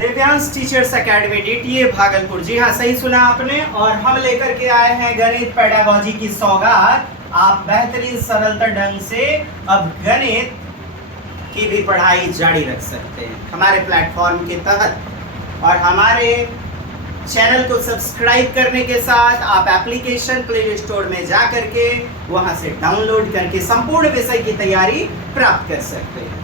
Divyansh teachers academy DTA Bhagalpur. जी हाँ, सही सुना आपने। और हम लेकर के आए हैं गणित पेडागोजी की सौगात। आप बेहतरीन सरलता ढंग से अब गणित की भी पढ़ाई जारी रख सकते हैं हमारे प्लेटफॉर्म के तहत। और हमारे चैनल को सब्सक्राइब करने के साथ आप एप्लीकेशन प्ले स्टोर में जा करके वहां से डाउनलोड करके संपूर्ण विषय की तैयारी प्राप्त कर सकते हैं।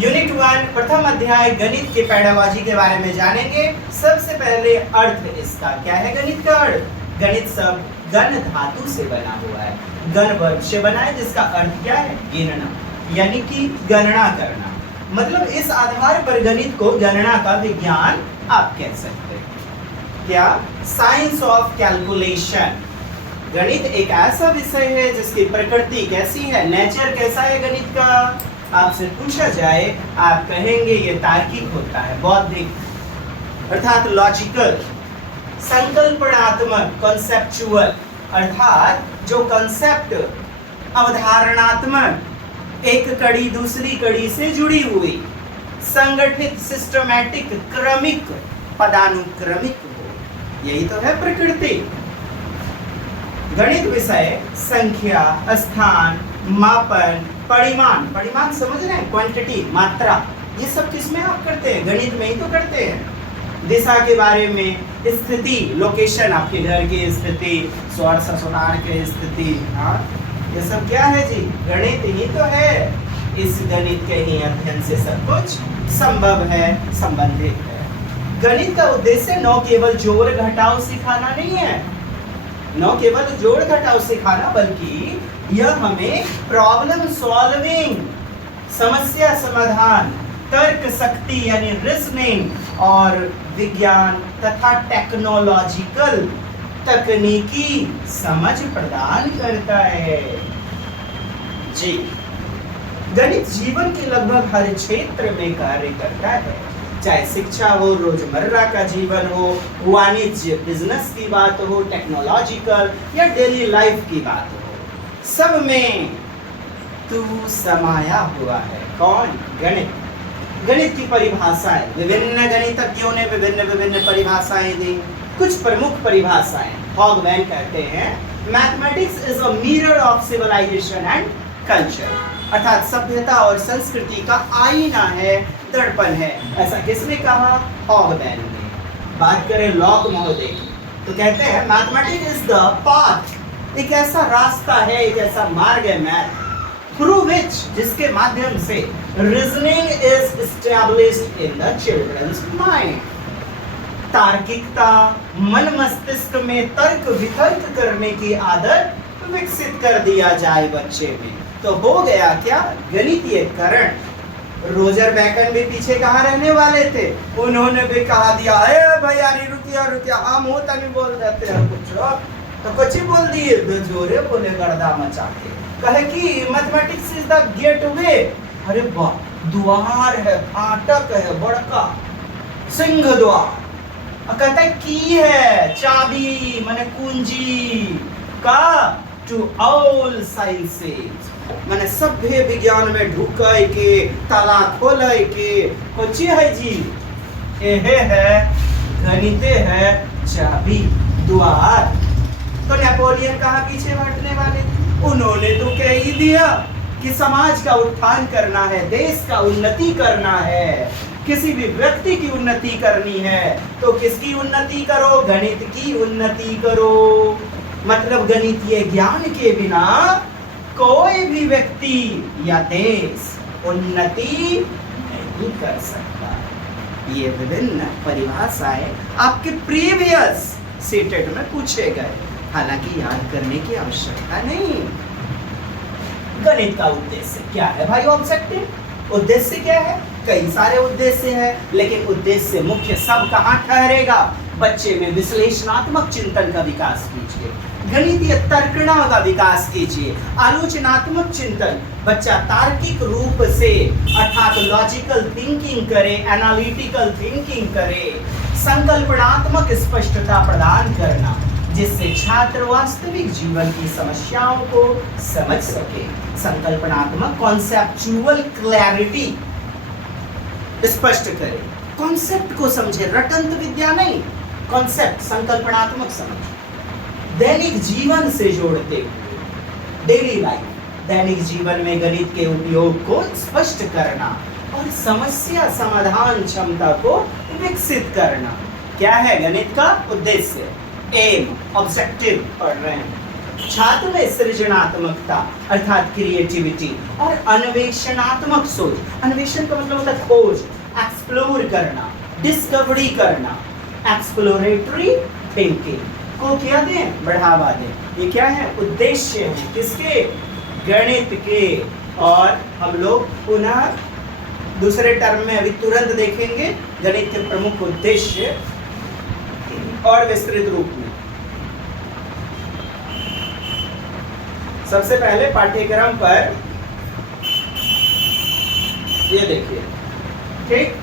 यूनिट 1 प्रथम अध्याय गणित के पेडागोजी के बारे में जानेंगे। सबसे पहले अर्थ इसका क्या है। गणित का अर्थ, गणित शब्द गण धातु से बना हुआ है, गण वर्ग से बना है, जिसका अर्थ क्या है, गिनना, यानी कि गणना करना। मतलब इस आधार पर गणित को गणना का विज्ञान आप कह सकते हैं। क्या, साइंस ऑफ कैलकुलेशन। गणित एक ऐसा विषय है जिसकी प्रकृति कैसी है, नेचर कैसा है गणित का। आपसे पूछा जाए आप कहेंगे ये तार्किक होता है, बौद्धिक अर्थात लॉजिकल, संकल्पनात्मक कॉन्सेप्चुअल अर्थात जो कॉन्सेप्ट अवधारणात्मक, एक कड़ी दूसरी कड़ी से जुड़ी हुई, संगठित सिस्टमैटिक क्रमिक पदानुक्रमिक हो, यही तो है प्रकृति। गणित विषय संख्या, स्थान, मापन, परिमाण, परिमाण समझ रहे हैं, क्वांटिटी, मात्रा, ये सब किसमें आप करते हैं, गणित में ही तो करते हैं। दिशा के बारे में, स्थिति, लोकेशन, आपके घर की स्थिति, स्वर ससुराल की स्थिति, हाँ, ये सब क्या है जी, गणित ही तो है। इस गणित के ही अध्ययन से सब कुछ संभव है, संबंधित है। गणित का उद्देश्य न केवल जोड़ घटाव सिखाना नहीं है, न केवल जोड़ घटाव सिखाना, बल्कि यह हमें प्रॉब्लम सॉल्विंग, समस्या समाधान, तर्क शक्ति यानी रीजनिंग और विज्ञान तथा टेक्नोलॉजिकल तकनीकी समझ प्रदान करता है। जी, गणित जीवन के लगभग हर क्षेत्र में कार्य करता है, चाहे शिक्षा हो, रोजमर्रा का जीवन हो, वाणिज्य बिजनेस की बात हो, टेक्नोलॉजिकल या डेली लाइफ की बात हो, सब में तू समाया हुआ है। कौन, गणित। गणित की परिभाषाएं, विभिन्न गणितज्ञों ने विभिन्न परिभाषाएं दी। कुछ प्रमुख परिभाषाएं हॉगवैन कहते हैं, mathematics is a mirror of civilisation and culture, अर्थात सभ्यता और संस्कृति का आईना है, दर्पण है। ऐसा किसने कहा, हॉगवैन ने। बात करें लॉक महोदय की तो कहते हैं मैथमेटिक्स इज द पाथ, एक ऐसा रास्ता है, एक ऐसा मार्ग है मैथ, थ्रू विच, जिसके माध्यम से reasoning is established in the children's mind, तार्किकता, मन मस्तिष्क में तर्क वितर्क करने की आदत विकसित कर दिया जाए बच्चे में, तो हो गया क्या, गणितीय करण। रोजर बैकन भी पीछे कहाँ रहने वाले थे, उन्होंने भी कहा दिया, अरे भैया रुकिया, हम होता नहीं बोल देते हैं कुछ, तो कुछ ही बोल दिए, बेजोरे बोले गर्दा मचा के, कहे कि मैथमेटिक्स इज द गेटवे। अरे वाह, द्वार है, फाटक है बड़का, सिंह द्वार। कहता है की है, चाबी माने कुंजी का, टू ऑल साइंसेस, माने सभ्य विज्ञान में ढुकाई के, ताला खोलाई के, कुछ है जी, एहे है गणिते है चाबी, द्वार। तो नेपोलियन कहाँ पीछे हटने वाले थे, उन्होंने तो कह ही दिया कि समाज का उत्थान करना है, देश का उन्नति करना है, किसी भी व्यक्ति की उन्नति करनी है तो किसकी उन्नति करो, गणित की उन्नति करो। मतलब गणितीय ज्ञान के बिना कोई भी व्यक्ति या देश उन्नति नहीं कर सकता। ये विभिन्न परिभाषाएं आपके प्रीवियस सीटेट में पूछे गए, हालांकि याद करने की आवश्यकता नहीं। गणित का उद्देश्य क्या है भाई, ऑब्जेक्टिव उद्देश्य क्या है, कई सारे उद्देश्य हैं, लेकिन उद्देश्य मुख्य सब कहाँ ठहरेगा, बच्चे में विश्लेषणात्मक चिंतन का विकास कीजिए, गणितीय तर्कणा का विकास कीजिए, आलोचनात्मक चिंतन, बच्चा तार्किक रूप से अर्थात लॉजिकल थिंकिंग करे, एनालिटिकल थिंकिंग करे, संकल्पनात्मक स्पष्टता प्रदान करना, जिससे छात्र वास्तविक जीवन की समस्याओं को समझ सके, संकल्पनात्मक कॉन्सेप्चुअल क्लैरिटी स्पष्ट करे, कॉन्सेप्ट को समझे, रटंत विद्या नहीं, कॉन्सेप्ट संकल्पनात्मक समझ, दैनिक जीवन से जोड़ते हुए, डेली लाइफ, दैनिक जीवन में गणित के उपयोग को स्पष्ट करना और समस्या समाधान क्षमता को विकसित करना। क्या है गणित का उद्देश्य, एम, ऑब्जेक्टिव पढ़ रहे हैं। छात्र में सृजनात्मकता अर्थात क्रिएटिविटी और अन्वेषणात्मक सोच, अन्वेषण का मतलब होता है खोज, एक्सप्लोर करना, डिस्कवरी करना, एक्सप्लोरेटरी थिंकिंग को क्या दें, बढ़ावा दें। ये क्या है, उद्देश्य है किसके, गणित के। और हम लोग पुनः दूसरे टर्म में अभी तुरंत देखेंगे गणित के प्रमुख उद्देश्य और विस्तृत रूप में। सबसे पहले पाठ्यक्रम पर ये देखिए, ठीक,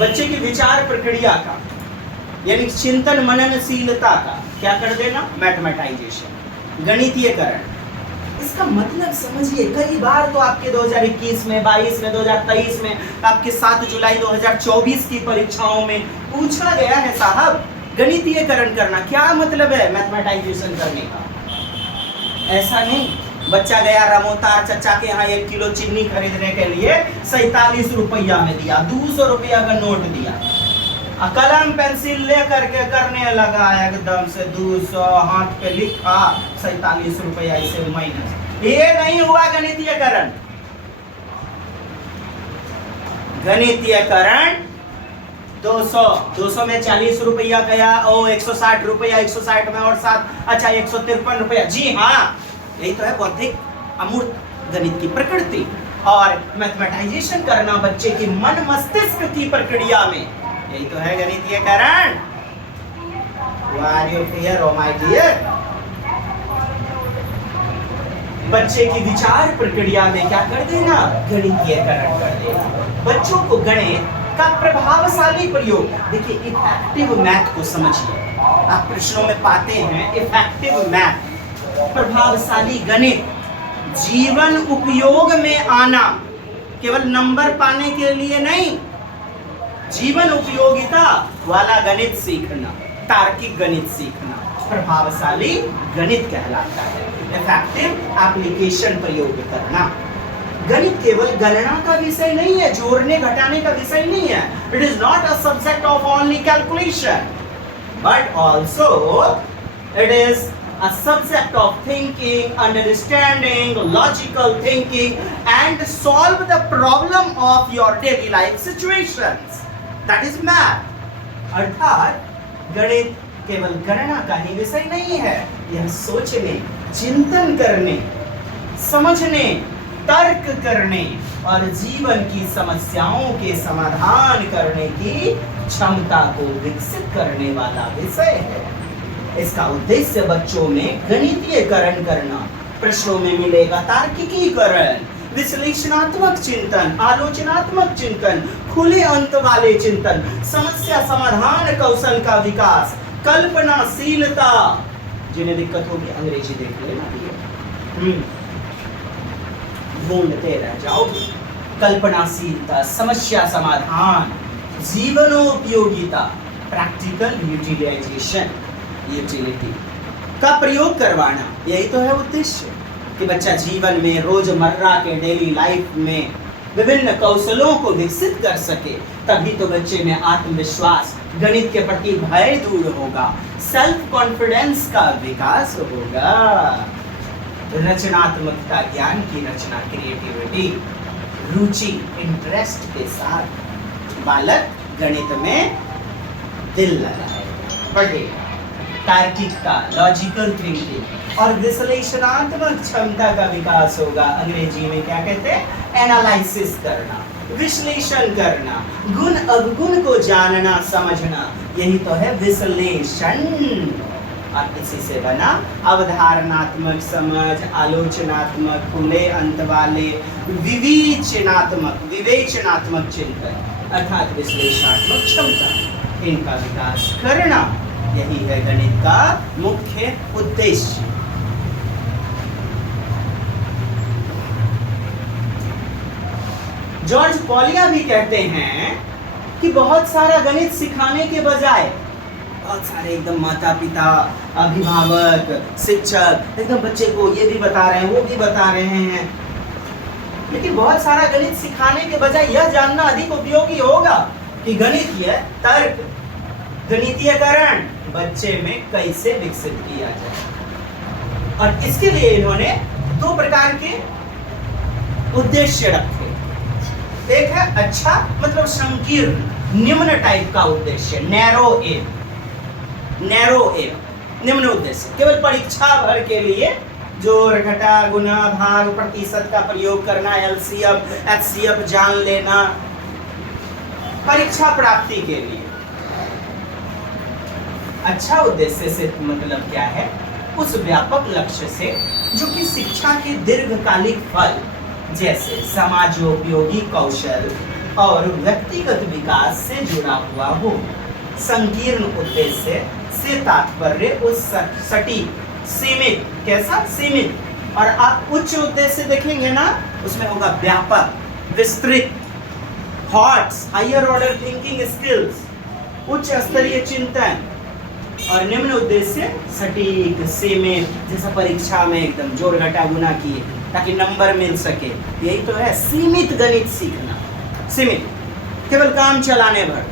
बच्चे की विचार प्रक्रिया का यानी चिंतन मननशीलता का क्या कर देना, मैथमेटाइजेशन, गणितीयकरण। इसका मतलब समझिए, कई बार तो आपके 2021 में, 22 में, 2023 में, आपके 7 जुलाई 2024 की परीक्षाओं में पूछा गया है साहब गणितीयकरण करना क्या मतलब है, मैथमेटाइजेशन करने का। ऐसा नहीं, बच्चा गया रमोतार चचा के यहाँ 1 किलो चीनी खरीदने के लिए 47 रुपया में दिया, 200 रुपया का नोट दिया, कलम पेंसिल ले करके करने लगा एकदम से 200, हाथ पे लिखा 47 रुपया इसे माइनस। ये नहीं हुआ गणितीयकरण। गणितीयकरण 200 में 40 रुपया गया, ओ 160 रुपया, 160 में और 7, अच्छा 153 रुपया। जी हाँ, यही तो है बौद्धिक अमूर्त गणित की प्रकृति। और मैथमेटाइजेशन करना बच्चे की मन मस्तिष्क की प्रक्रिया में, यही तो है गणितीयकरण। माय डियर, बच्चे की विचार प्रक्रिया में क्या कर देना, गणितीयकरण कर देना। बच्चों को गणित का प्रभावशाली प्रयोग, देखिए इफेक्टिव मैथ को समझिए, आप प्रश्नों में पाते हैं इफेक्टिव मैथ, प्रभावशाली गणित, जीवन उपयोग में आना, केवल नंबर पाने के लिए नहीं, जीवन उपयोगिता वाला गणित सीखना, तार्किक गणित सीखना प्रभावशाली गणित कहलाता है। इफेक्टिव एप्लीकेशन प्रयोग करना। गणित केवल गणना का विषय नहीं है, जोड़ने घटाने का विषय नहीं है। It is not a subject of only calculation but also it is a subject of thinking, understanding, logical thinking and solve the problem of your daily life situations. That is math. अर्थात गणित केवल गणना का ही विषय नहीं है, यह सोचने, चिंतन करने, समझने, तर्क करने और जीवन की समस्याओं के समाधान करने की क्षमता को विकसित करने वाला विषय है। इसका उद्देश्य बच्चों में गणितीयकरण करना, प्रश्नों में मिलेगा तार्किकीकरण, विश्लेषणात्मक चिंतन, आलोचनात्मक चिंतन, खुले अंत वाले चिंतन, समस्या समाधान कौशल का विकास, कल्पनाशीलता, जिन्हें दिक्कत होगी अंग्रेजी देख लेना, ढूंढते रह जाओगे, कल्पनाशीलता, समस्या समाधान, जीवनोपयोगिता, प्रैक्टिकल यूटिलाइजेशन, यूटिलिटी का प्रयोग करवाना, यही तो है उद्देश्य कि बच्चा जीवन में रोजमर्रा के डेली लाइफ में विभिन्न कौशलों को विकसित कर सके। तभी तो बच्चे में आत्मविश्वास, गणित के प्रति भय दूर होगा, सेल्फ कॉन्फिडेंस का विकास होगा, रचनात्मकता, ज्ञान की रचना, क्रिएटिविटी, रुचि, इंटरेस्ट के साथ बालक गणित में दिल लगाएगा, पढ़ेगा, तार्किकता, लॉजिकल थिंकिंग और विश्लेषणात्मक क्षमता का विकास होगा। अंग्रेजी में क्या कहते हैं, एनालिसिस करना, विश्लेषण करना, गुण अवगुण को जानना समझना, यही तो है विश्लेषण। और इसी से बना अवधारणात्मक समझ, आलोचनात्मक, खुले अंत वाले, विवेचनात्मक चिंतन अर्थात विश्लेषणात्मक क्षमता, इनका विकास करना, यही है गणित का मुख्य उद्देश्य। जॉर्ज पॉलिया भी कहते हैं कि बहुत सारा गणित सिखाने के बजाय बहुत सारे एकदम माता पिता, अभिभावक, शिक्षक एकदम बच्चे को ये भी बता रहे हैं, वो भी बता रहे हैं, लेकिन बहुत सारा गणित सिखाने के बजाय यह जानना अधिक उपयोगी होगा कि गणितीय तर्क, गणितीयकरण बच्चे में कैसे विकसित किया जाए। और इसके लिए इन्होंने दो प्रकार के उद्देश्य रखे। एक है अच्छा मतलब संकीर्ण, निम्न टाइप का उद्देश्य, नैरो एम, निम्न उद्देश्य, केवल परीक्षा भर के लिए जोड़ घटा गुना भाग प्रतिशत का प्रयोग करना, एलसीएम एचसीएफ जान लेना, परीक्षा प्राप्ति के लिए। अच्छा उद्देश्य से मतलब क्या है? उस व्यापक लक्ष्य से जो कि शिक्षा के दीर्घकालिक फल जैसे समाजोपयोगी कौशल और व्यक्तिगत विकास से जुड़ा हुआ हो। संकीर्ण उद्देश्य से तात्पर्य उस सटीक, सीमित, कैसा सीमित, और आप उच्च उद्देश्य देखेंगे ना, उसमें होगा व्यापक, विस्तृत, thoughts, higher order thinking skills, उच्च स्तरीय चिंतन, और निम्न उद्देश्य सटीक, सीमित, जैसा परीक्षा में एकदम जोड़ घटा गुना किए ताकि नंबर मिल सके। यही तो है सीमित गणित सीखना, सीमित, केवल काम चलाने भर,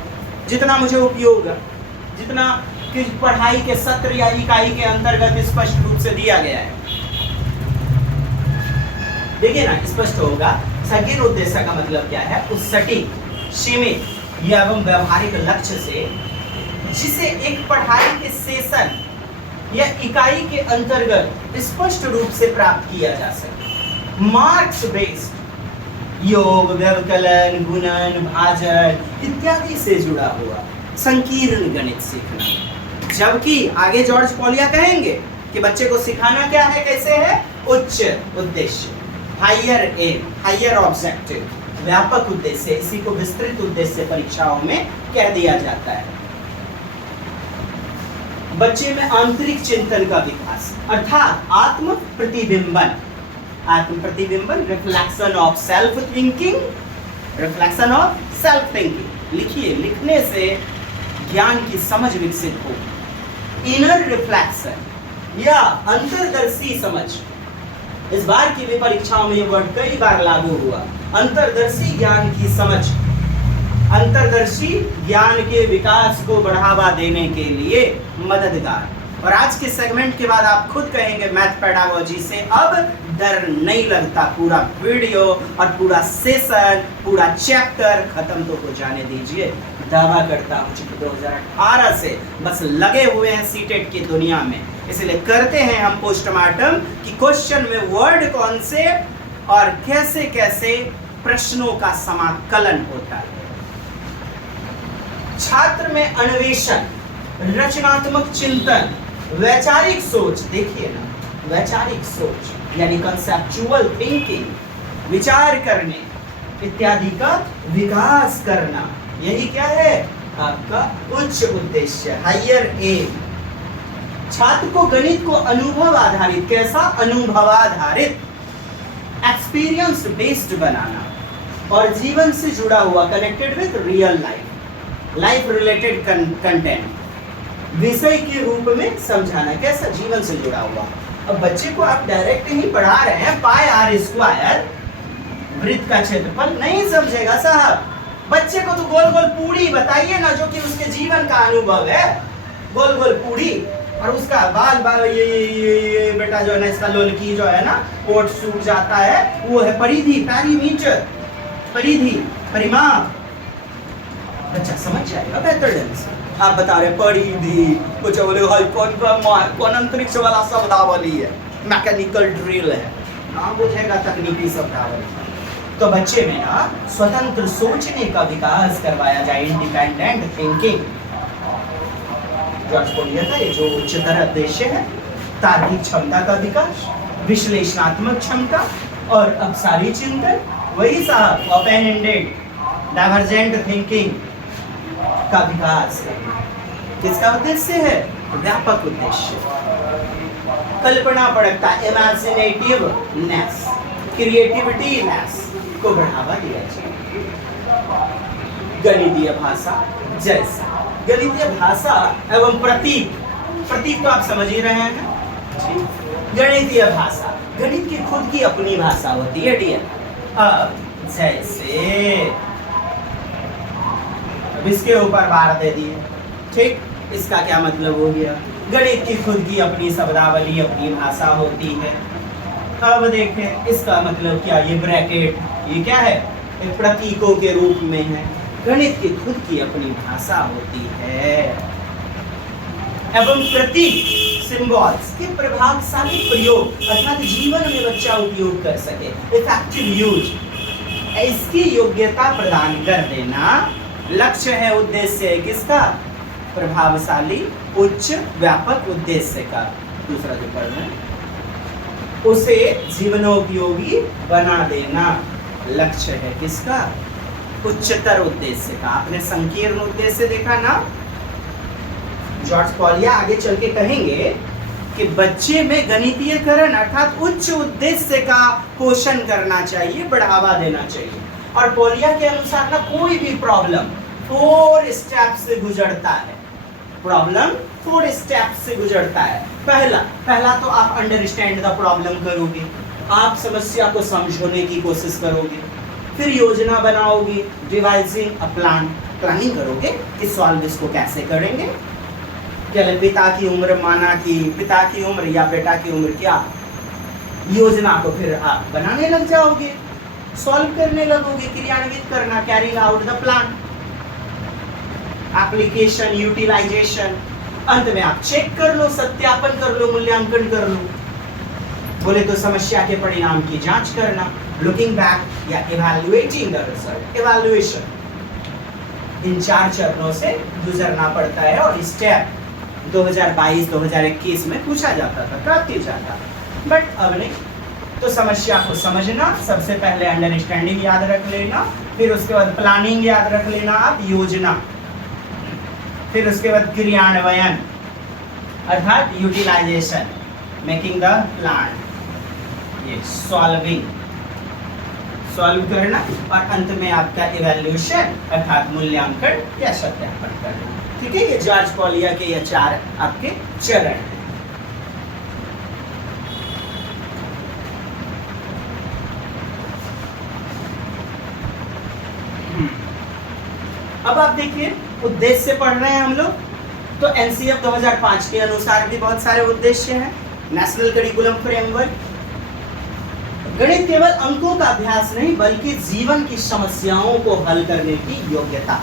जितना मुझे उपयोग, जितना कि पढ़ाई के सत्र या इकाई के अंतर्गत स्पष्ट रूप से दिया गया है। देखिए ना, स्पष्ट होगा। संकीर्ण उद्देश्य का मतलब क्या है? उस सटीक, सीमित एवं व्यवहारिक लक्ष्य से जिसे एक पढ़ाई के सेशन या इकाई के अंतर्गत स्पष्ट रूप से प्राप्त किया जा सके। मार्क्स बेस्ड योग, व्यवकलन, गुणन, भाजन इत्यादि से जुड़ा हुआ संकीर्ण गणित सीखना। जबकि आगे जॉर्ज पोलिया कहेंगे कि बच्चे को सिखाना क्या है, कैसे है? उच्च उद्देश्य, हायर एम, हायर ऑब्जेक्टिव, व्यापक उद्देश्य। इसी को विस्तृत उद्देश्य परीक्षाओं में कह दिया जाता है। बच्चे में आंतरिक चिंतन का विकास अर्थात आत्म प्रतिबिंबन, reflection of self thinking, reflection of self thinking. लिखिए, लिखने से ज्ञान की समझ विकसित हो। इनर रिफ्लेक्शन या अंतर्दर्शी समझ, इस बार की भी परीक्षाओं में ये वर्ड कई बार लागू हुआ। अंतर्दर्शी ज्ञान की समझ, अंतर्दर्शी ज्ञान के विकास को बढ़ावा देने के लिए मददगार। और आज के सेगमेंट के बाद आप खुद कहेंगे मैथ पेडागोजी से अब डर नहीं लगता। पूरा वीडियो और पूरा सेशन, पूरा चैप्टर खत्म तो हो जाने दीजिए। दावा करता हूँ कि 2018 से बस लगे हुए हैं सीटेट की दुनिया में, इसलिए करते हैं हम पोस्टमार्टम कि क्वेश्चन में वर्ड कौन से और कैसे कैसे प्रश्नों का समाकलन होता है। छात्र में अन्वेषण, रचनात्मक चिंतन, वैचारिक सोच, देखिए ना, वैचारिक सोच यानी कंसेप्चुअल थिंकिंग, विचार करने इत्यादि का विकास करना, यही क्या है आपका उच्च उद्देश्य, हायर एम। छात्र को गणित को अनुभव आधारित, कैसा? अनुभवाधारित, एक्सपीरियंस बेस्ड बनाना और जीवन से जुड़ा हुआ, connected with real life related content, विषय के रूप में समझाना, कैसा? जीवन से जुड़ा हुआ। अब बच्चे को आप डायरेक्ट ही पढ़ा रहे हैं पाई आर स्क्वायर, वृत्त का क्षेत्रफल, नहीं समझेगा साहब। बच्चे को तो गोल गोल पूरी बताइए ना, जो कि उसके जीवन का अनुभव है, गोल गोल पूरी, और उसका बाल बाल ये बेटा जो है ना, इसका लोलकी जो है ना, ओट सूख जाता है, वो है परिधि, पैरीमीटर, परिधि, परिमाप। बच्चा समझ जाएगा बेहतर ढंग से। आप बता रहे परिधि, कुछ बोले कौन अंतरिक्ष वाला शब्दावली है, मैकेनिकल ड्रिल है, ना बुझेगा तकनीकी शब्दावली। तो बच्चे में ना स्वतंत्र सोचने का विकास करवाया जाए, इंडिपेंडेंट थिंकिंग। जॉर्ज पोलिया का ये जो उच्चतर उद्देश्य है, तार्किक क्षमता का विकास, विश्लेषणात्मक क्षमता और अपसारी चिंतन, वही साहब ओपन एंडेड डाइवर्जेंट थिंकिंग का विकास है। किसका उद्देश्य है? व्यापक उद्देश्य। कल्पना पड़ता, इमेजिनेटिवनेस, क्रिएटिविटीनेस को बढ़ावा दिया जाए। गणितीय भाषा जैसा। गणितीय भाषा एवं प्रतीक, प्रतीक तो आप समझ ही रहे हैं। गणितीय भाषा, गणित की खुद की अपनी भाषा होती है डियर। अब जैसे अब इसके ऊपर बार दे दिए, ठीक, इसका क्या मतलब हो गया? गणित की खुद की अपनी शब्दावली, अपनी भाषा होती है। अब देखें इसका मतलब क्या, ये ब्रैकेट ये क्या है? एक प्रतीकों के रूप में है। गणित की खुद की अपनी भाषा होती है एवं प्रतीक सिंबल्स के प्रभावशाली प्रयोग अर्थात जीवन में बच्चा उपयोग कर सके, इफेक्टिव यूज, इसकी योग्यता प्रदान कर देना लक्ष्य है, उद्देश्य है किसका? प्रभावशाली उच्च व्यापक उद्देश्य का। दूसरा जो पढ़ रहे हैं उसे जीवनोपयोगी बना देना लक्ष्य है किसका? उच्चतर उद्देश्य का। आपने संकीर्ण उद्देश्य देखा ना? जॉर्ज पॉलिया आगे चल के कहेंगे कि बच्चे में गणितीयकरण अर्थात उच्च उद्देश्य का पोषण करना चाहिए, बढ़ावा देना चाहिए। और पॉलिया के अनुसार ना कोई भी प्रॉब्लम 4 स्टेप से गुजरता है। प्रॉब्लम 4 स्टेप से गुजरता है। पहला तो आप अंडरस्टैंड द प्रॉब्लम करोगे, आप समस्या को समझने की कोशिश करोगे, फिर योजना बनाओगे, डिवाइजिंग अ प्लान, प्लानिंग करोगे कि सॉल्व इसको कैसे करेंगे। चले पिता की उम्र माना कि पिता की उम्र या बेटा की उम्र क्या, योजना को फिर आप बनाने लग जाओगे, सॉल्व करने लगोगे, क्रियान्वित करना, carrying out the plan, application, utilisation, अंत में आप चेक कर लो, सत्यापन कर लो, मूल्यांकन कर लो। बोले तो समस्या के परिणाम की जांच करना, लुकिंग बैक या इवैल्यूएटिंग द रिजल्ट, इवैल्यूएशन। इन 4 चरणों से गुजरना पड़ता है और स्टेप 2022-2021 में पूछा जाता था, काफी जाता, बट अब नहीं। तो समस्या को समझना, सबसे पहले अंडरस्टैंडिंग याद रख लेना, फिर उसके बाद प्लानिंग याद रख लेना, आप योजना, फिर उसके बाद क्रियान्वयन अर्थात यूटिलाइजेशन, मेकिंग द प्लान, ये सॉल्विंग, सॉल्व करना, और अंत में आपका इवैल्यूएशन अर्थात मूल्यांकन या सत्यापन करना। ठीक है, ये जॉर्ज पॉलिया के ये 4 आपके चरण हैं। अब आप देखिए उद्देश्य पढ़ रहे हैं हम लोग, तो एनसीएफ 2005 के अनुसार भी बहुत सारे उद्देश्य हैं। नेशनल करिकुलम फ्रेमवर्क, गणित केवल अंकों का अभ्यास नहीं बल्कि जीवन की समस्याओं को हल करने की योग्यता,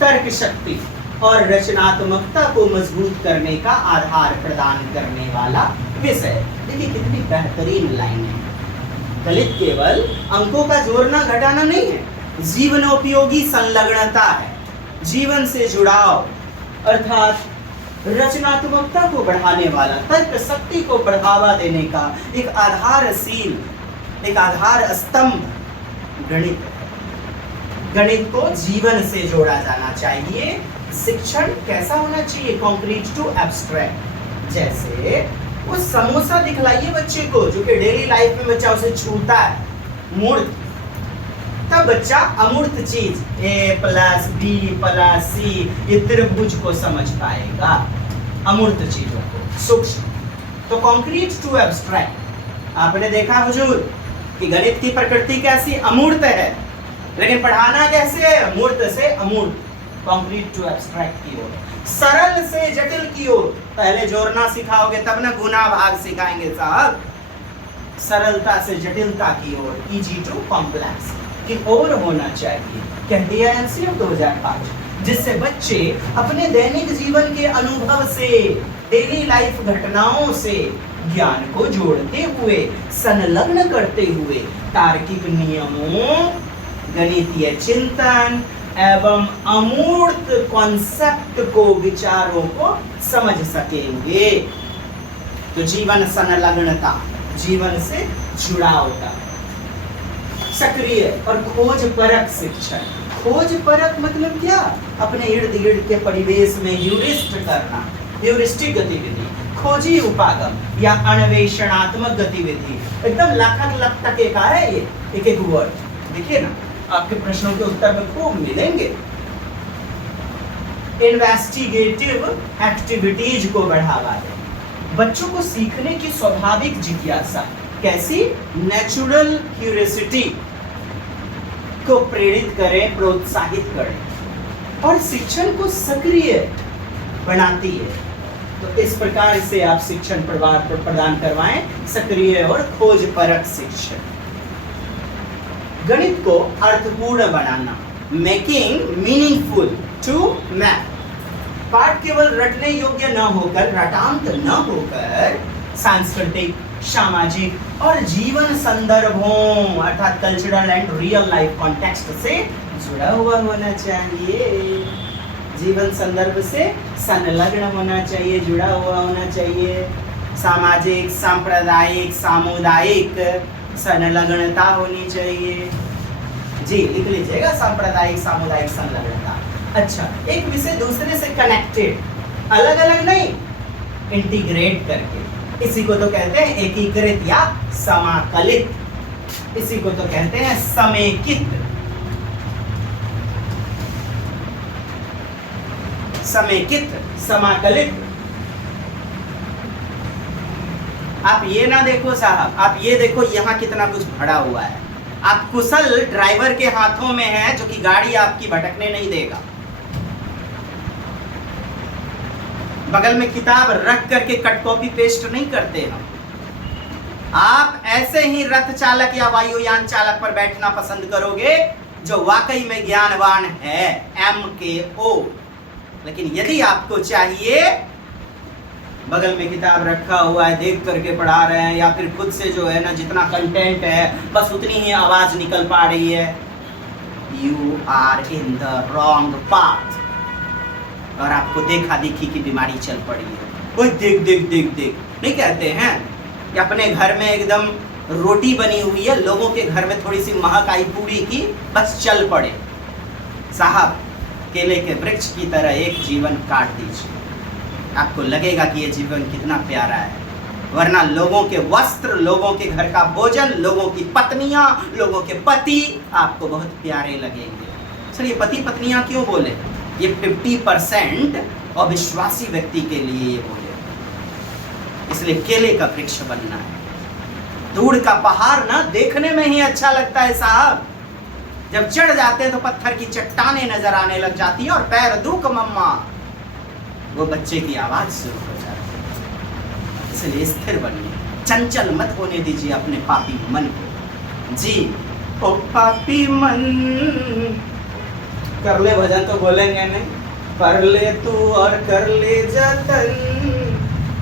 तर्क शक्ति और रचनात्मकता को मजबूत करने का आधार प्रदान करने वाला विषय। देखिए कितनी बेहतरीन लाइन है। गणित केवल अंकों का जोड़ना घटाना नहीं है, जीवनोपयोगी संलग्नता है, जीवन से जुड़ाव अर्थात रचनात्मकता को बढ़ाने वाला, तर्क शक्ति को बढ़ावा देने का एक आधारशील, एक आधार स्तंभ गणित है। गणित को जीवन से जोड़ा जाना चाहिए। शिक्षण कैसा होना चाहिए? Concrete to abstract. जैसे वो समोसा दिखलाइए बच्चे को, जो कि डेली लाइफ में बच्चा उसे छूता है, मूर्त, तब बच्चा अमूर्त चीज A+B+C ये त्रिभुज को समझ पाएगा, अमूर्त चीजों को, सूक्ष्म। तो कॉन्क्रीट टू एब्स्ट्रैक्ट, आपने देखा हुजूर कि गणित की प्रकृति कैसी? अमूर्त है, लेकिन पढ़ाना कैसे है? मूर्त से अमूर्त, कॉन्क्रीट टू एब्स्ट्रैक्ट की ओर, सरल से जटिल की ओर। पहले जोड़ना सिखाओगे तब ना गुना भाग सिखाएंगे साहब। सरलता से जटिलता की ओर, इजी टू कॉम्प्लेक्स की ओर होना चाहिए, कह दिया एनसीएफ 2005, जिससे बच्चे अपने दैनिक जीवन के अनुभव से, डेली लाइफ घटनाओं से ज्ञान को जोड़ते हुए, संलग्न करते हुए तार्किक नियमों, गणितीय चिंतन एवं अमूर्त कॉन्सेप्ट को, विचारों को समझ सकेंगे। तो जीवन संलग्नता, जीवन से जुड़ाव का, सक्रिय और खोज परक शिक्षण। खोज परक मतलब क्या? अपने इर्द गिर्द के परिवेश में ह्यूरिस्ट करना, ह्यूरिस्टिक गतिविधि, खोजी उपागम या अन्वेषणात्मक गतिविधि। एकदम लाख टके का है ये एक एक वर्ड। देखिए ना, आपके प्रश्नों के उत्तर में खूब मिलेंगे। इन्वेस्टिगेटिव एक्टिविटीज को बढ़ावा दें। बच्चों को सीखने की स्वाभाविक जिज्ञासा, कैसी? नेचुरल क्यूरियोसिटी को प्रेरित करें, प्रोत्साहित करें और शिक्षण को सक्रिय बनाती है। तो इस प्रकार से आप शिक्षण प्रदान करवाएं, सक्रिय और खोजपरक शिक्षण। गणित को अर्थपूर्ण बनाना, मेकिंग मीनिंगफुल टू मैथ। पाठ केवल रटने योग्य न होकर, रटांत न होकर, सांस्कृतिक, सामाजिक और जीवन संदर्भों अर्थात cultural and real life context से जुड़ा हुआ होना चाहिए। जीवन संदर्भ से संलग्न होना चाहिए, जुड़ा हुआ होना चाहिए। सामाजिक, सांप्रदायिक, सामुदायिक संलग्नता होनी चाहिए। जी लिख लीजिएगा, सांप्रदायिक, सामुदायिक संलग्नता। अच्छा, एक विषय दूसरे से कनेक्टेड, अलग अलग नहीं, इंटीग्रेट करके। इसी को तो कहते हैं एकीकृत या समाकलित। इसी को तो कहते हैं समेकित। समेकित, समाकलित। आप ये ना देखो साहब, आप ये देखो यहाँ कितना कुछ भरा हुआ है। आप कुशल ड्राइवर के हाथों में है जो कि गाड़ी आपकी भटकने नहीं देगा। बगल में किताब रख करके कट कॉपी पेस्ट नहीं करते हम। आप ऐसे ही रथ चालक या वायुयान चालक पर बैठना पसंद करोगे जो वाकई में ज्ञानवान है, MKO। लेकिन यदि आपको चाहिए, बगल में किताब रखा हुआ है, देख करके पढ़ा रहे हैं, या फिर खुद से जो है ना जितना कंटेंट है बस उतनी ही आवाज निकल पा रही है, you are in the wrong path. और आपको देखा देखी की बीमारी चल पड़ी है। कोई देख देख देख देख नहीं कहते हैं कि अपने घर में एकदम रोटी बनी हुई है, लोगों के घर में थोड़ी सी महक आई पूरी की, बस चल पड़े। साहब, केले के वृक्ष की तरह एक जीवन काट दीजिए, आपको लगेगा कि ये जीवन कितना प्यारा है। वरना लोगों के वस्त्र, लोगों के घर का भोजन, लोगों की पत्नियां, लोगों के पति आपको बहुत प्यारे लगेंगे। सर, ये पति पत्नियां क्यों बोले? ये 50% अविश्वासी व्यक्ति के लिए ये बोले। इसलिए केले का वृक्ष बनना है। दूर का पहाड़ ना देखने में ही अच्छा लगता है साहब, जब चढ़ जाते हैं तो पत्थर की चट्टानें नजर आने लग जाती है और पैर दुख मम्मा, वो बच्चे की आवाज शुरू हो जाती है। इसलिए स्थिर बनिए, चंचल मत होने दीजिए अपने पापी मन को। जी, ओ पापी मन, कर ले भजन तो बोलेंगे नहीं, कर ले तू और कर ले जतन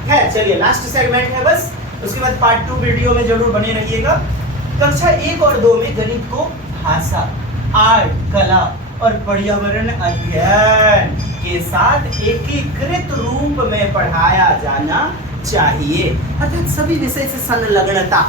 है। चलिए, लास्ट सेगमेंट है बस, उसके बाद पार्ट 2 वीडियो में जरूर बने रहिएगा। कक्षा 1 और 2 में गणित को भाषा, आर्ट, कला और पर्यावरण अध्ययन के साथ एकीकृत रूप में पढ़ाया जाना चाहिए। अर्थात सभी विषय से संलग्नता,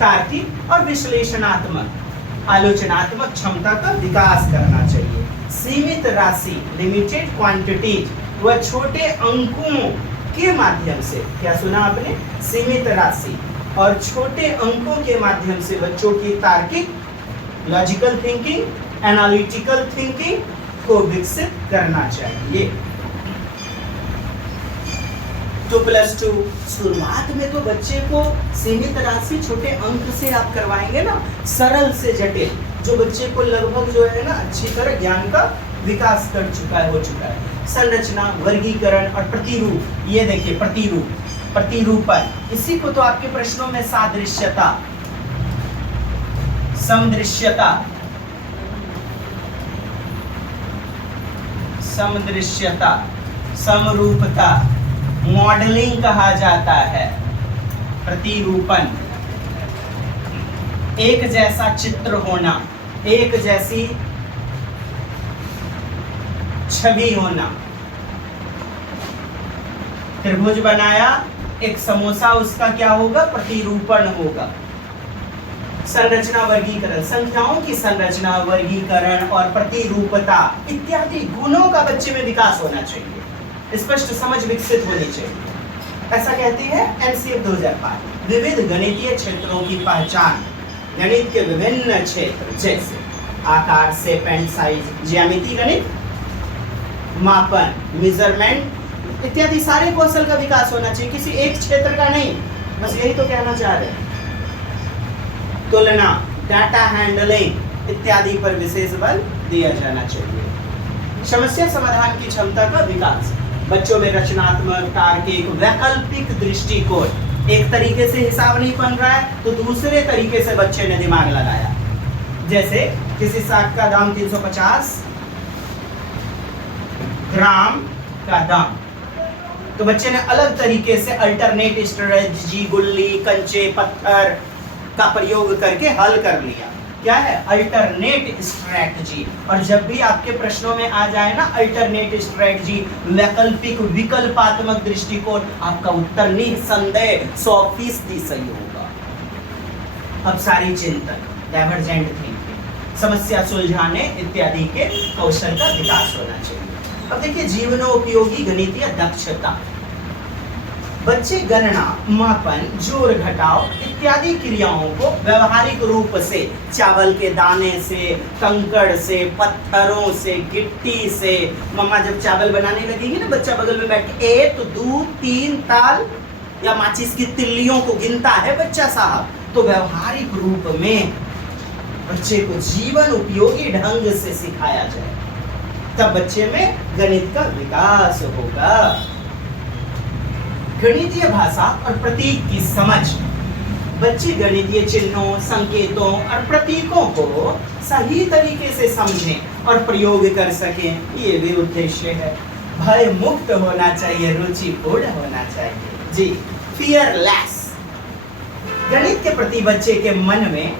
तार्किक और विश्लेषणात्मक, आलोचनात्मक क्षमता का विकास करना चाहिए। सीमित राशि, लिमिटेड क्वांटिटीज व छोटे अंकों के माध्यम से, क्या सुना आपने? सीमित राशि और छोटे अंकों के माध्यम से बच्चों की तार्किक, लॉजिकल थिंकिंग, एनालिटिकल थिंकिंग को विकसित करना चाहिए। 2+2 शुरुआत में तो बच्चे को सीमित राशि, छोटे अंक से आप करवाएंगे ना, सरल से जटिल, जो बच्चे को लगभग जो है ना अच्छी तरह ज्ञान का विकास कर चुका है, हो चुका है। संरचना, वर्गीकरण और प्रतिरूप, ये देखिए प्रतिरूप, प्रतिरूपण, इसी को तो आपके प्रश्नों में सादृश्यता, समदृश्यता, समदृश्यता, समरूपता, मॉडलिंग कहा जाता है। प्रतिरूपण, एक जैसा चित्र होना, एक जैसी छवि होना। त्रिभुज बनाया, एक समोसा, उसका क्या होगा? प्रतिरूपण होगा। संरचना, वर्गीकरण, संख्याओं की संरचना, वर्गीकरण और प्रतिरूपता इत्यादि गुणों का बच्चे में विकास होना चाहिए, स्पष्ट समझ विकसित होनी चाहिए। ऐसा कहती है एनसीईआरटी 2005। विविध गणितीय क्षेत्रों की पहचान, गणित के विभिन्न क्षेत्र जैसे आकार, शेप एंड साइज, ज्यामिति गणित, मापन, मेजरमेंट इत्यादि सारे कौशल का विकास होना चाहिए, किसी एक क्षेत्र का नहीं। बस यही तो कहना चाह रहे हैं। तुलना, डाटा हैंडलिंग इत्यादि पर विशेष बल दिया जाना चाहिए। समस्या समाधान की क्षमता का विकास, बच्चों में रचनात्मक, तार्किक, वैकल्पिक दृष्टिकोण, एक तरीके से हिसाब नहीं बन रहा है तो दूसरे तरीके से बच्चे ने दिमाग लगाया। जैसे किसी साग का दाम 350 ग्राम का दाम, तो बच्चे ने अलग तरीके से अल्टरनेट स्ट्रेटजी, गुल्ली, कंचे, पत्थर का प्रयोग करके हल कर लिया। क्या है? Alternate strategy. और जब भी आपके प्रश्नों में आ जाए ना अल्टरनेट स्ट्रेटजी, वैकल्पिक, विकल्पात्मक दृष्टिकोण, आपका उत्तर निसंदेह 100% सही होगा। अब सारी चिंतन, डाइवर्जेंट थिंकिंग, समस्या सुलझाने इत्यादि के कौशल का विकास होना चाहिए। अब देखिए जीवनोपयोगी गणितीय दक्षता, बच्चे गणना, मापन, जोड़ घटाव इत्यादि क्रियाओं को व्यवहारिक रूप से, चावल के दाने से, कंकड़ से, पत्थरों से, गिट्टी से, मम्मा जब चावल बनाने लगेंगी ना बच्चा बगल में बैठ के 1 2 3 ताल या माचिस की तिल्लियों को गिनता है बच्चा साहब, तो व्यवहारिक रूप में बच्चे को जीवन उपयोगी ढंग से सिखाया जाए, तब बच्चे में गणित का विकास होगा। गणितीय भाषा और प्रतीक की समझ, बच्चे गणितीय चिन्हों, संकेतों और प्रतीकों को सही तरीके से समझें और प्रयोग कर सकें, ये भी उद्देश्य है। भय मुक्त होना चाहिए, रुचिपूर्ण होना चाहिए। जी, फियरलेस, गणित के प्रति बच्चे के मन में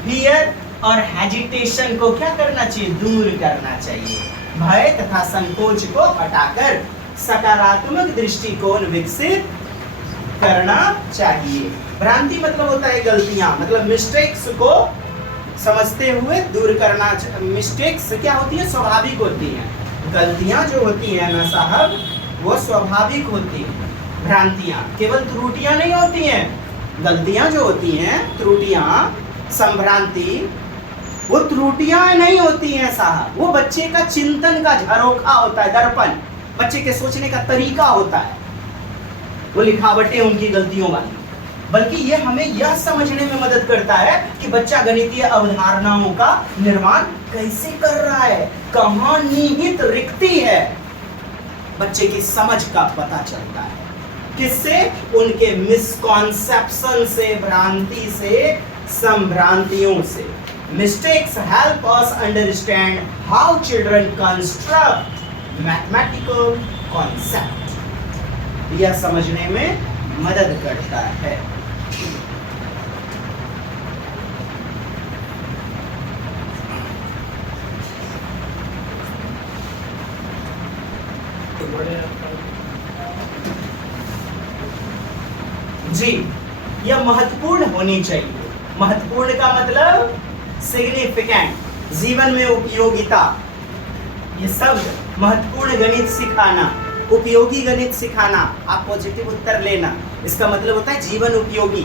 फियर और हेजिटेशन को क्या करना चाहिए? दूर करना चाहिए। भय तथा संकोच को हटाकर सकारात्मक दृष्टिकोण विकसित करना चाहिए। भ्रांति मतलब होता है गलतियां, मतलब मिस्टेक्स को समझते हुए दूर करना। मिस्टेक्स क्या होती है? स्वाभाविक होती हैं। गलतियां जो होती हैं ना साहब, वो स्वाभाविक होती हैं। भ्रांतियां केवल त्रुटियां नहीं होती हैं, गलतियां जो होती हैं, त्रुटियां, संभ्रांति, वो त्रुटियां नहीं होती हैं साहब, वो बच्चे का चिंतन का झरोखा होता है, दर्पण, बच्चे के सोचने का तरीका होता है। वो लिखावटें उनकी गलतियों वाली, बल्कि ये हमें यह समझने में मदद करता है कि बच्चा गणितीय अवधारणाओं का निर्माण कैसे कर रहा है, कहां निहित रिक्ति है, बच्चे की समझ का पता चलता है। किससे? उनके मिसकॉन्सेप्शन से, भ्रांति से, संभ्रांतियों से। Mistakes help us understand how children construct mathematical concept. यह समझने में मदद करता है। जी, यह महत्वपूर्ण होनी चाहिए। महत्वपूर्ण का मतलब सिग्निफिकेंट, जीवन में उपयोगिता, ये शब्द महत्वपूर्ण गणित सिखाना, उपयोगी गणित सिखाना, आप पॉजिटिव उत्तर लेना, इसका मतलब होता है जीवन उपयोगी,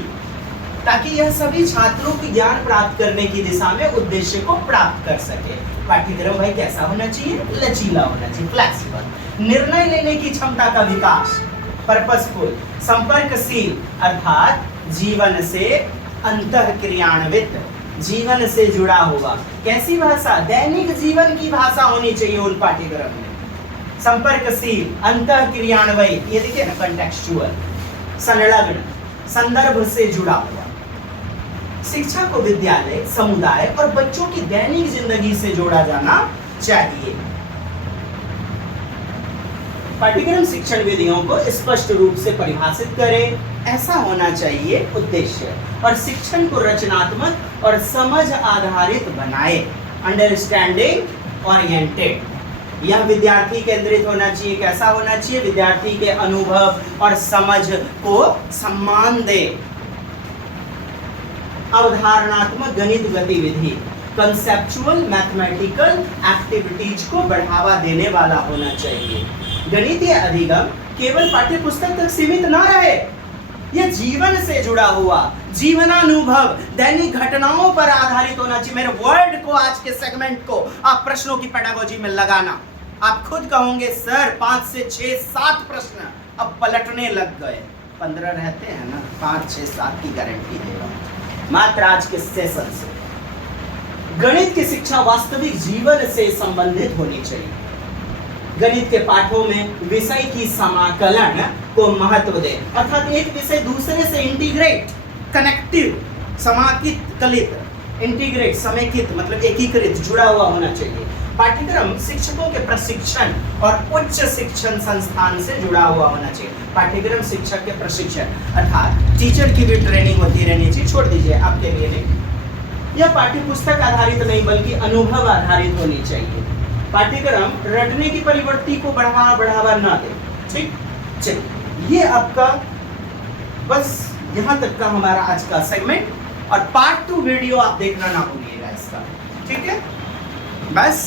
ताकि यह सभी छात्रों को ज्ञान प्राप्त करने की दिशा में उद्देश्य को प्राप्त कर सके। पाठ्यक्रम भाई कैसा होना चाहिए? लचीला होना चाहिए, फ्लेक्सिबल। निर्णय लेने की क्षमता का विकास, पर्पसफुल, संपर्कशील, अर्थात जीवन से अंतःक्रियान्वित, जीवन से जुड़ा हुआ। कैसी भाषा? दैनिक जीवन की भाषा होनी चाहिए उन पाठ्यक्रम में। संपर्कशील, अंतःक्रियान्वयी, ये देखिए ना, कंटेक्चुअल, संलग्न, संदर्भ से जुड़ा हुआ। शिक्षा को विद्यालय, समुदाय और बच्चों की दैनिक जिंदगी से जोड़ा जाना चाहिए। पाठ्यक्रम शिक्षण विधियों को स्पष्ट रूप से परिभाषित करें, ऐसा होना चाहिए उद्देश्य, और शिक्षण को रचनात्मक और समझ आधारित बनाए, अंडरस्टैंडिंग ओरिएंटेड। यह विद्यार्थी केंद्रित होना चाहिए। कैसा होना चाहिए? विद्यार्थी के अनुभव और समझ को सम्मान दे। अवधारणात्मक गणित गतिविधि, कंसेप्चुअल मैथमेटिकल एक्टिविटीज को बढ़ावा देने वाला होना चाहिए। गणितीय अधिगम केवल पाठ्यपुस्तक तक सीमित न रहे, यह जीवन से जुड़ा हुआ, जीवनानुभव, दैनिक घटनाओं पर आधारित होना चाहिए। मेरे वर्ड को, आज के सेगमेंट को आप प्रश्नों की पेडागोजी में लगाना, आप खुद कहोगे सर 5 से 6 7 प्रश्न अब पलटने लग गए। 15 रहते हैं ना, 5 6 7 की गारंटी देगा मात्र आज के सेशन से। गणित की शिक्षा वास्तविक जीवन से संबंधित होनी चाहिए। गणित के पाठों में विषय की समाकलन को महत्व दें, अर्थात एक विषय दूसरे से इंटीग्रेट, कनेक्टिव, समाकित, कलित, इंटीग्रेट, समेकित मतलब एकीकृत, जुड़ा हुआ होना चाहिए। पाठ्यक्रम शिक्षकों के प्रशिक्षण और उच्च शिक्षण संस्थान से जुड़ा हुआ होना चाहिए। पाठ्यक्रम शिक्षक के प्रशिक्षण अर्थात टीचर की भी ट्रेनिंग होती रहनी चाहिए, छोड़ दीजिए आपके लिए नहीं। यह पाठ्य पुस्तक आधारित नहीं बल्कि अनुभव आधारित होनी चाहिए। पाठ्यक्रम रटने की प्रवृत्ति को बढ़ावा ना दे। ठीक, चलिए ये आपका बस यहाँ तक का हमारा आज का सेगमेंट, और पार्ट 2 वीडियो आप देखना ना भूलिएगा इसका। ठीक है, बस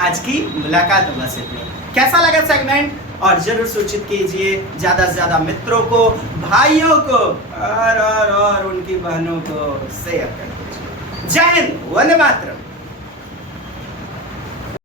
आज की मुलाकात बस इतनी। कैसा लगा सेगमेंट, और जरूर सूचित कीजिए ज्यादा से ज्यादा मित्रों को, भाइयों को और उनकी बहनों को शेयर कर दीजिए। जय हिंद, वंदे मातरम।